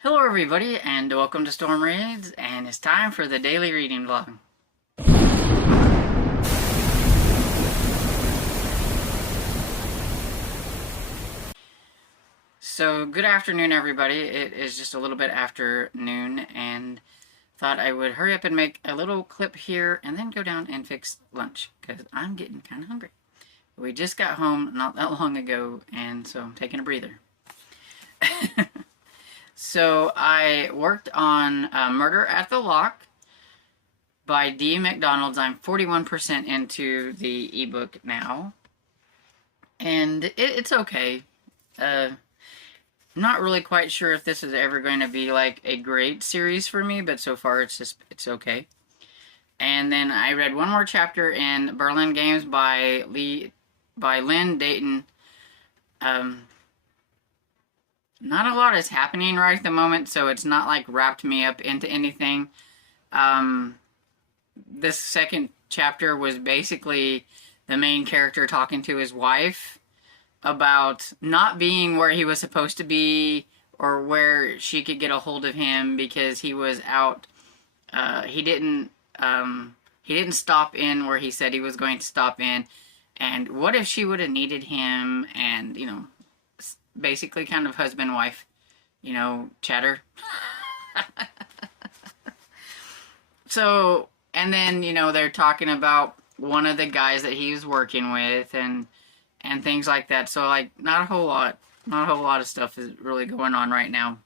Hello everybody and welcome to Storm Raids, and it's time for the daily reading vlog. So good afternoon everybody. It is just a little bit after noon and thought I would hurry up and make a little clip here and then go down and fix lunch because I'm getting kind of hungry. We just got home not that long ago and so I'm taking a breather. So I worked on Murder at the Lock by D. McDonald's. I'm 41% into the ebook now. And it's okay. I'm not really quite sure if this is ever going to be like a great series for me, but so far it's okay. And then I read one more chapter in Berlin Games by Lynn Dayton. Not a lot is happening right at the moment, so it's not like wrapped me up into anything. This second chapter was basically the main character talking to his wife about not being where he was supposed to be or where she could get a hold of him because he was out. He didn't stop in where he said he was going to stop in. And what if she would have needed him? And, you know, basically kind of husband-wife, you know, chatter. So, and then, you know, they're talking about one of the guys that he was working with and things like that. So, like, not a whole lot of stuff is really going on right now.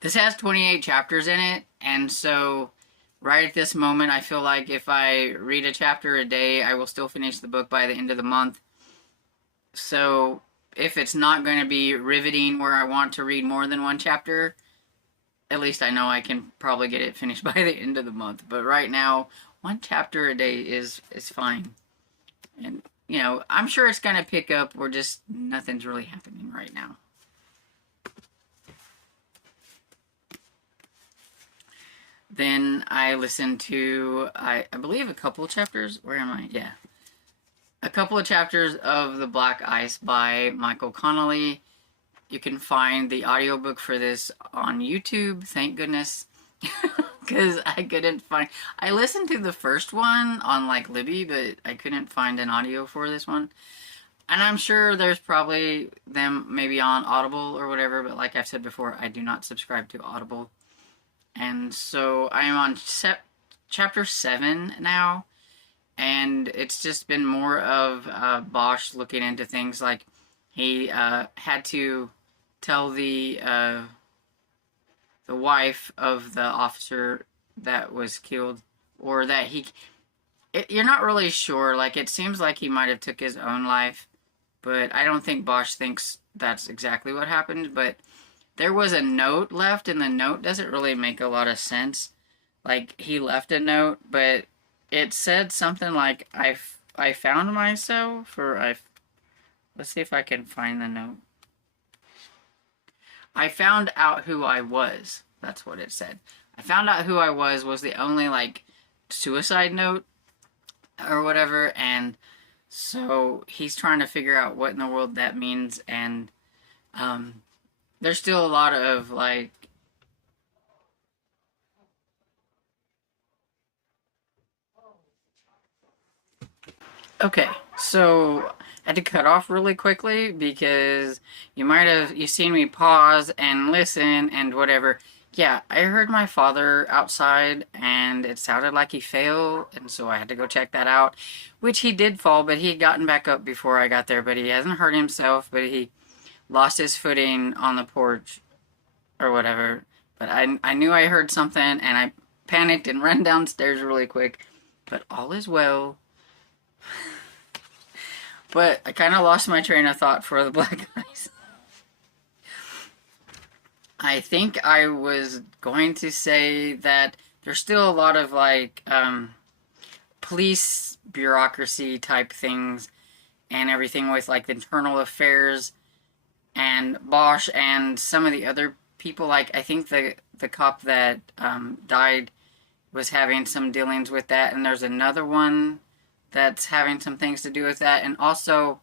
This has 28 chapters in it, and so right at this moment, I feel like if I read a chapter a day, I will still finish the book by the end of the month. So if it's not going to be riveting where I want to read more than one chapter, at least I know I can probably get it finished by the end of the month. But right now, one chapter a day is fine. And, you know, I'm sure it's going to pick up. We're just, nothing's really happening right now. Then I listened to, I believe a couple of chapters. Where am I? Yeah. A couple of chapters of The Black Ice by Michael Connolly. You can find the audiobook for this on YouTube, thank goodness. Because I couldn't find... I listened to the first one on, like, Libby, but I couldn't find an audio for this one. And I'm sure there's probably them maybe on Audible or whatever, but like I've said before, I do not subscribe to Audible. And so I am on chapter 7 now, and it's just been more of Bosch looking into things like he had to tell the wife of the officer that was killed, or that you're not really sure, like it seems like he might have took his own life, but I don't think Bosch thinks that's exactly what happened, but there was a note left, and the note doesn't really make a lot of sense. Like, he left a note, but it said something like, I found myself, or let's see if I can find the note. I found out who I was. That's what it said. I found out who I was the only, like, suicide note, or whatever, and so he's trying to figure out what in the world that means, and, there's still a lot of, like... Okay, so I had to cut off really quickly because you've seen me pause and listen and whatever. Yeah, I heard my father outside and it sounded like he fell, and so I had to go check that out, which he did fall, but he had gotten back up before I got there, but he hasn't hurt himself, but he lost his footing on the porch or whatever. But I knew I heard something, and I panicked and ran downstairs really quick. But all is well. But I kind of lost my train of thought for the Black Ice. I think I was going to say that there's still a lot of, like, police bureaucracy type things and everything with, like, the internal affairs and Bosch and some of the other people. Like, I think the cop that died was having some dealings with that, and there's another one that's having some things to do with that, and also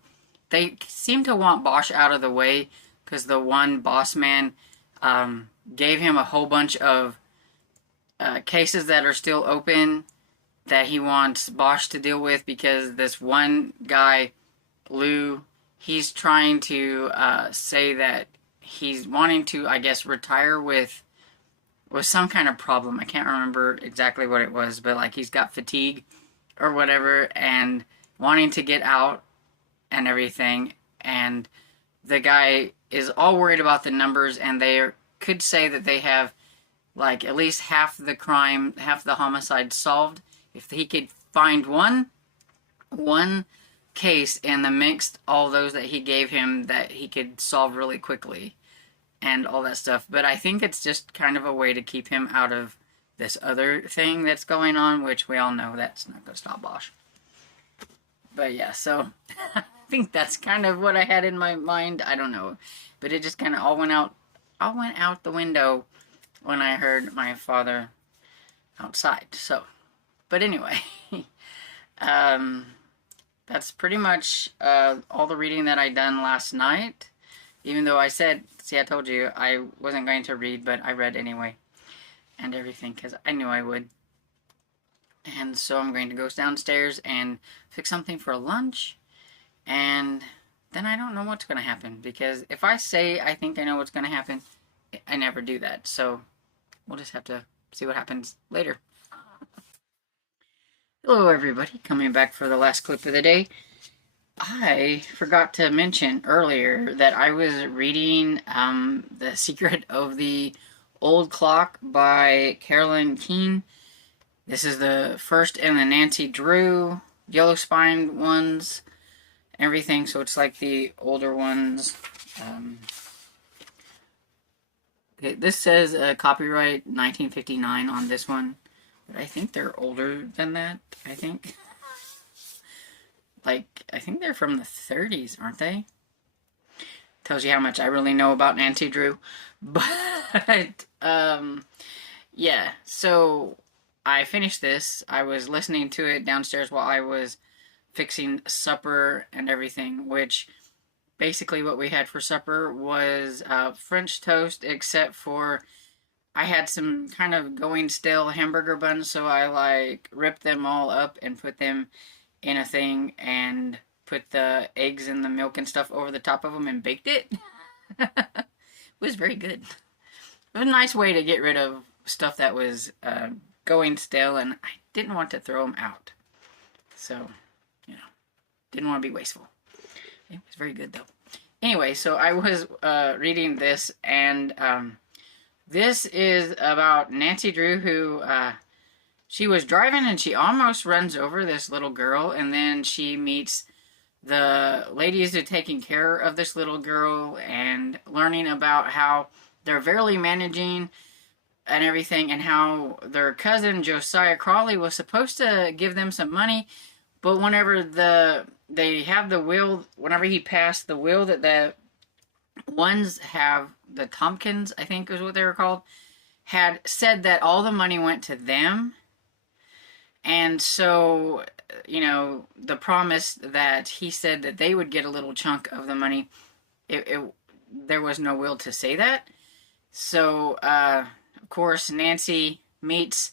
they seem to want Bosch out of the way because the one boss man gave him a whole bunch of cases that are still open that he wants Bosch to deal with, because this one guy, Lou, he's trying to say that he's wanting to, I guess, retire with some kind of problem. I can't remember exactly what it was, but like he's got fatigue or whatever and wanting to get out and everything. And the guy is all worried about the numbers, and they could say that they have like at least half the crime, half the homicide solved if he could find one case in the mixed all those that he gave him that he could solve really quickly and all that stuff. But I think it's just kind of a way to keep him out of this other thing that's going on, which we all know that's not going to stop Bosch. But yeah, so I think that's kind of what I had in my mind. I don't know, but it just kind of all went out the window when I heard my father outside. So, but anyway, that's pretty much all the reading that I done last night. Even though I said, see, I told you I wasn't going to read, but I read anyway and everything because I knew I would. And so I'm going to go downstairs and fix something for lunch, and then I don't know what's going to happen, because if I say I think I know what's going to happen, I never do that. So we'll just have to see what happens later. Hello everybody, coming back for the last clip of the day. I forgot to mention earlier that I was reading The Secret of the Old Clock by Carolyn Keene. This is the first in the Nancy Drew yellow spined ones, everything, so it's like the older ones. Okay, this says copyright 1959 on this one, but I think they're older than that, I think. Like, I think they're from the 30s, aren't they? Tells you how much I really know about Nancy Drew. But, yeah, so I finished this. I was listening to it downstairs while I was fixing supper and everything, which basically what we had for supper was French toast, except for I had some kind of going stale hamburger buns, so I like ripped them all up and put them in a thing and put the eggs and the milk and stuff over the top of them and baked it. It was very good. It was a nice way to get rid of stuff that was going stale, and I didn't want to throw them out. So, you know, didn't want to be wasteful. It was very good, though. Anyway, so I was reading this, and this is about Nancy Drew, who she was driving and she almost runs over this little girl, and then she meets the ladies who are taking care of this little girl and learning about how they're barely managing and everything, and how their cousin Josiah Crawley was supposed to give them some money, but whenever they have the will, whenever he passed the will that the ones have, the Tompkins, I think is what they were called, had said that all the money went to them. And so, you know, the promise that he said that they would get a little chunk of the money, there was no will to say that. So, of course, Nancy meets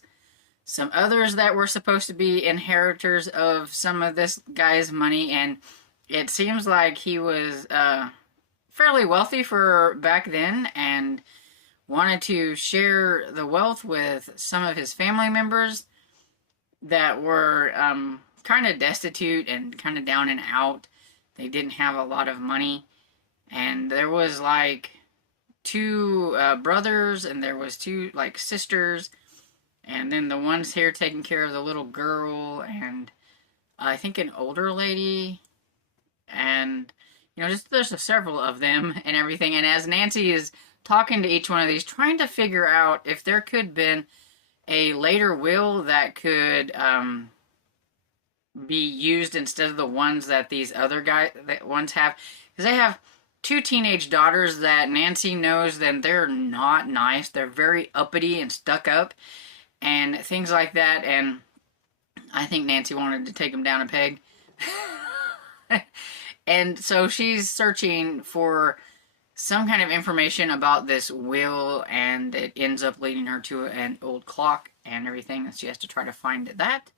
some others that were supposed to be inheritors of some of this guy's money, and it seems like he was fairly wealthy for back then and wanted to share the wealth with some of his family members that were kind of destitute and kind of down and out. They didn't have a lot of money, and there was like two brothers, and there was two like sisters, and then the ones here taking care of the little girl, and I think an older lady, and you know, just there's several of them and everything. And as Nancy is talking to each one of these, trying to figure out if there could have been a later will that could be used instead of the ones that these other ones have, because they have two teenage daughters that Nancy knows that they're not nice. They're very uppity and stuck up and things like that, and I think Nancy wanted to take them down a peg. And so she's searching for some kind of information about this will, and it ends up leading her to an old clock and everything, and she has to try to find that.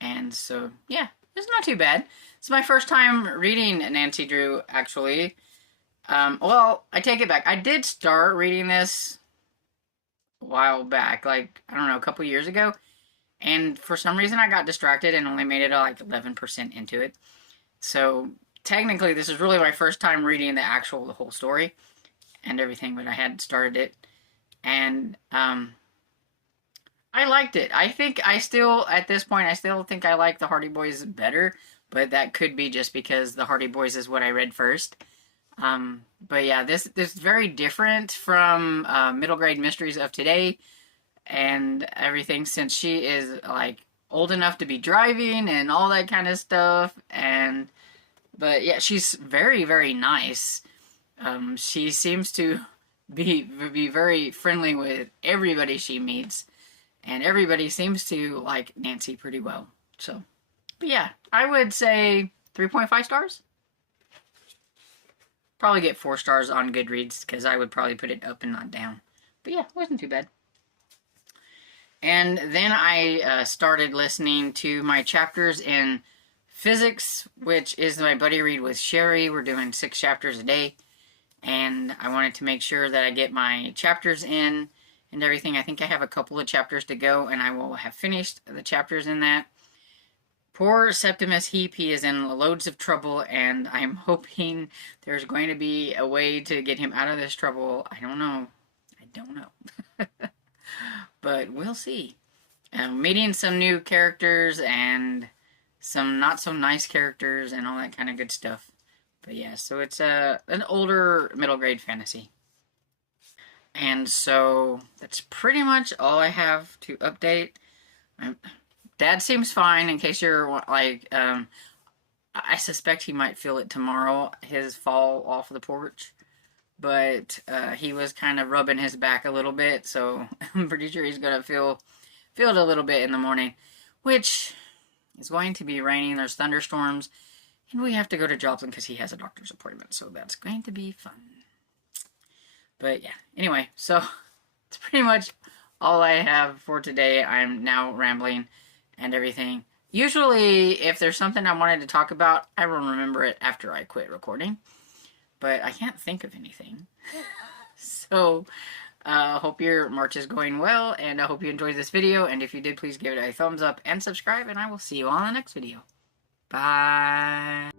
And so, yeah, it's not too bad. It's my first time reading Nancy Drew, actually. Well, I take it back. I did start reading this a while back, like, I don't know, a couple years ago. And for some reason, I got distracted and only made it like 11% into it. So, technically, this is really my first time reading the whole story and everything, but I had started it. And, I liked it. I think I still, at this point, I still think I like the Hardy Boys better, but that could be just because the Hardy Boys is what I read first. But yeah, this is very different from middle grade mysteries of today and everything, since she is like old enough to be driving and all that kind of stuff. And but yeah, she's very, very nice. She seems to be very friendly with everybody she meets, and everybody seems to like Nancy pretty well. So, but yeah, I would say 3.5 stars. Probably get 4 stars on Goodreads, because I would probably put it up and not down. But yeah, it wasn't too bad. And then I started listening to my chapters in physics, which is my buddy read with Sherry. We're doing 6 chapters a day. And I wanted to make sure that I get my chapters in and everything. I think I have a couple of chapters to go, and I will have finished the chapters in that. Poor Septimus Heap, he is in loads of trouble, and I'm hoping there's going to be a way to get him out of this trouble. I don't know. I don't know. But we'll see. Meeting some new characters and some not so nice characters and all that kind of good stuff. But yeah, so it's an older middle grade fantasy. And so that's pretty much all I have to update. Dad seems fine, in case you're like, I suspect he might feel it tomorrow, his fall off the porch. But he was kind of rubbing his back a little bit, so I'm pretty sure he's going to feel it a little bit in the morning, which is going to be raining. There's thunderstorms, and we have to go to Joplin because he has a doctor's appointment, so that's going to be fun. But yeah, anyway, so it's pretty much all I have for today. I'm now rambling and everything. Usually, if there's something I wanted to talk about, I will remember it after I quit recording. But I can't think of anything. So, hope your March is going well, and I hope you enjoyed this video. And if you did, please give it a thumbs up and subscribe, and I will see you all in the next video. Bye.